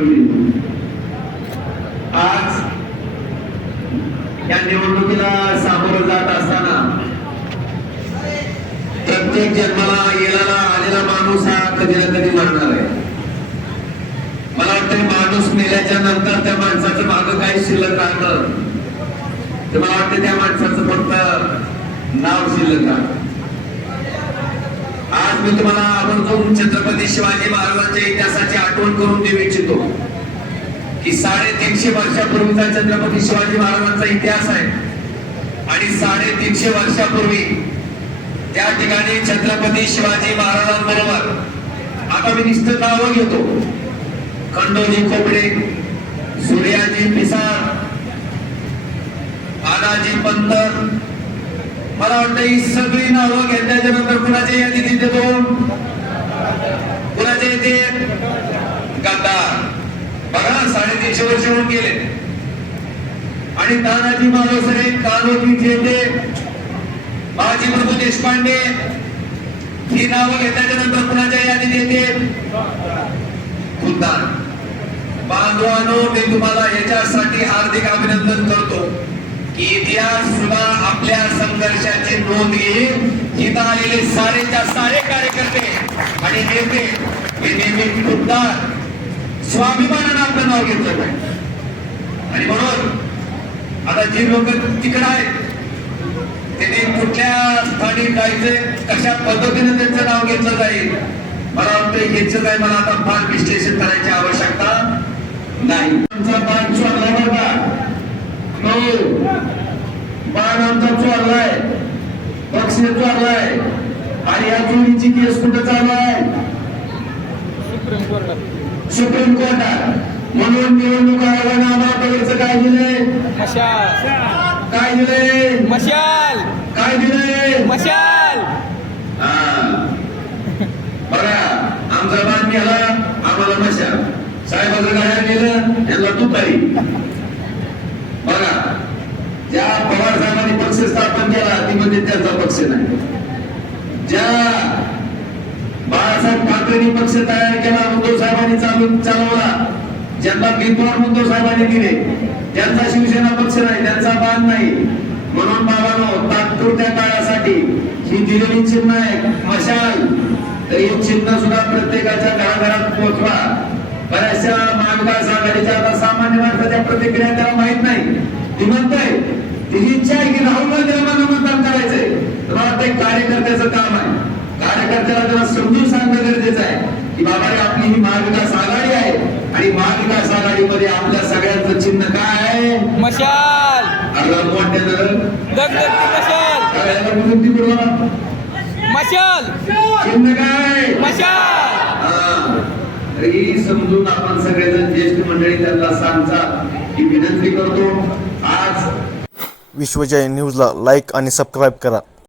ठरली आज या निवडणुकीला सामोरं जात असताना प्रत्येक जन्माला येणारा आलेला माणूस हा कधी ना कधी मरणार आहे. मला वाटतं माणूस मेल्याच्या नंतर त्या माणसाचं माग काही शिल्लक राहतं? मला वाटतं त्या माणसाचं फक्त नाव शिल्लक राहतं. मी तुम्हाला आवर्जून छत्रपती शिवाजी महाराजांच्या इतिहासाची आठवण करून देऊ इच्छितो. की साडेतीनशे वर्षापूर्वीचा छत्रपती शिवाजी महाराजांचा इतिहास आहे. आणि साडेतीनशे वर्षापूर्वी त्या ठिकाणी छत्रपती शिवाजी महाराजांबरोबर आता मी निश्चित नावं घेतो. खंडोजी खोपडे सूर्याजी पिसाळ आदाजी पंतर मला वाटतं ही सगळी नावं घेतल्याच्या नंतर कुणाच्या यादीत तो? कुणाच्या येते? गद्दार. बघा साडेतीनशे वर्ष होऊन गेले. आणि तानाजी मालोसरे कानोजी जेते बाजी प्रभू देशपांडे ही नावं घेतल्याच्या नंतर कुणाच्या यादीत येते? खुद्दार. बांधवानो मी तुम्हाला याच्यासाठी हार्दिक अभिनंदन करतो. इतिहास सुद्धा आपल्या संघर्षाची नोंद घेईल. इथं आलेले सारेच्या सारे कार्यकर्ते आणि नेते हे नेहमी मुद्दार स्वाभिमानानं आपलं नाव घेतलं पाहिजे आणि म्हणून आता जी लोक तिकडे आहेत त्यांनी कुठल्या स्थानी जायचं कशा पद्धतीने त्यांचं नाव घेतलं जाईल मला वाटतं घ्यायचं काय मला आता फार विश्लेषण करायची आवश्यकता नाही. आमचा बाण चोरला बघा हो बाण चोरलाय पक्ष चोरलाय आणि या चोरीची केस कुठं चालू आहे? सुप्रीम कोर्टात. म्हणून निवडणूक आयोगाने आम्हाला काय दिलंय? मशाल. काय दिलंय? मशाल. काय दिलंय? मशाल. बघा आमचा बाण गेला आम्हाला मशा साहेबाचं गाड्या गेलं यांना तुतारी बघा ज्या पवार साहेबांनी पक्ष स्थापन केला म्हणजे त्यांचा पक्ष नाही. ज्या बाळासाहेब ठाकरेंनी पक्ष तयार केला उद्धव साहेबांनी चालू चालवला ज्यांना बिनपवार उद्धव साहेबांनी दिले त्यांचा शिवसेना पक्ष नाही त्यांचा बाण नाही. म्हणून बाबानो तात्पुरत्या काळासाठी ही दिलेली चिन्ह आहे मशाल. तर हे चिन्ह सुद्धा प्रत्येकाच्या घराघरात पोहोचवा बऱ्याचशा महाविकास आघाडीच्या आता सामान्य माणसाच्या प्रतिक्रिया त्याला माहीत नाही. ती म्हणताय तिची इच्छा आहे की राहुल गांधी यांना मतदान करायचंय तर मला वाटतं एक कार्यकर्त्याचं काम आहे कार्यकर्त्याला त्याला समजून सांगणं गरजेचं आहे की बाबा रे आपली ही महाविकास आघाडी आहे आणि आघाडीमध्ये आपल्या सगळ्यांचं चिन्ह काय आहे? मशाल. मशाल. चिन्ह काय मशाल. हा. तर ही समजून आपण सगळेजण ज्येष्ठ मंडळी त्यांना सांगता ही विनंती करतो आज विश्वजय न्यूजला लाईक आणि सबस्क्राईब करा.